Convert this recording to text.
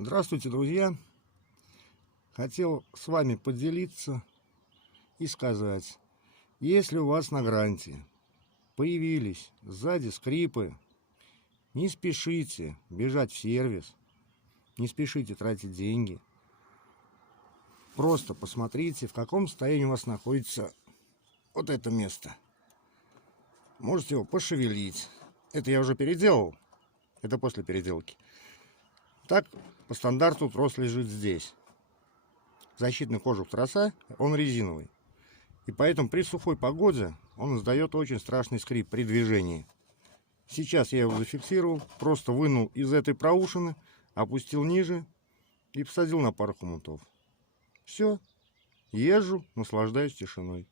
Здравствуйте, друзья! Хотел с вами поделиться и сказать, если у вас на гранте появились сзади скрипы, не спешите бежать в сервис, не спешите тратить деньги. Просто посмотрите, в каком состоянии у вас находится вот это место. Можете его пошевелить. Это я уже переделал, это после переделки. Так, по стандарту трос лежит здесь. Защитный кожух троса, он резиновый. И поэтому при сухой погоде он издает очень страшный скрип при движении. Сейчас я его зафиксировал, просто вынул из этой проушины, опустил ниже и посадил на пару хомутов. Все, езжу, наслаждаюсь тишиной.